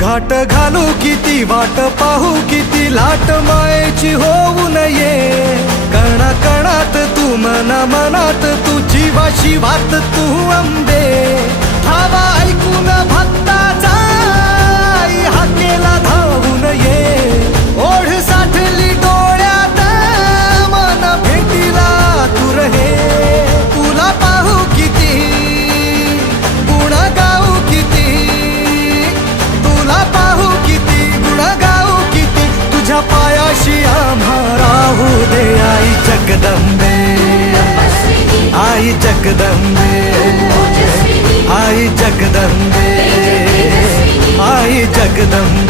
घाट घालू किती वाट पाहू किती लाट मायेची होऊ नये कणा कणात तू मना मनात तू जीवा शिवात तू अंबे धावा ऐकून भक्ताचा आई हाकेला धावून ये ओढ साठली डोळ्यात मन भेटीला तू रहे तुला पाहू किती गुण गाऊ किती तुला पाहू किती गुण गाऊ किती तुझ्या पायाशी आम्हा राहू दे आई जगदंबे आई जगदंबे आई जगदंबे आई जगदंबे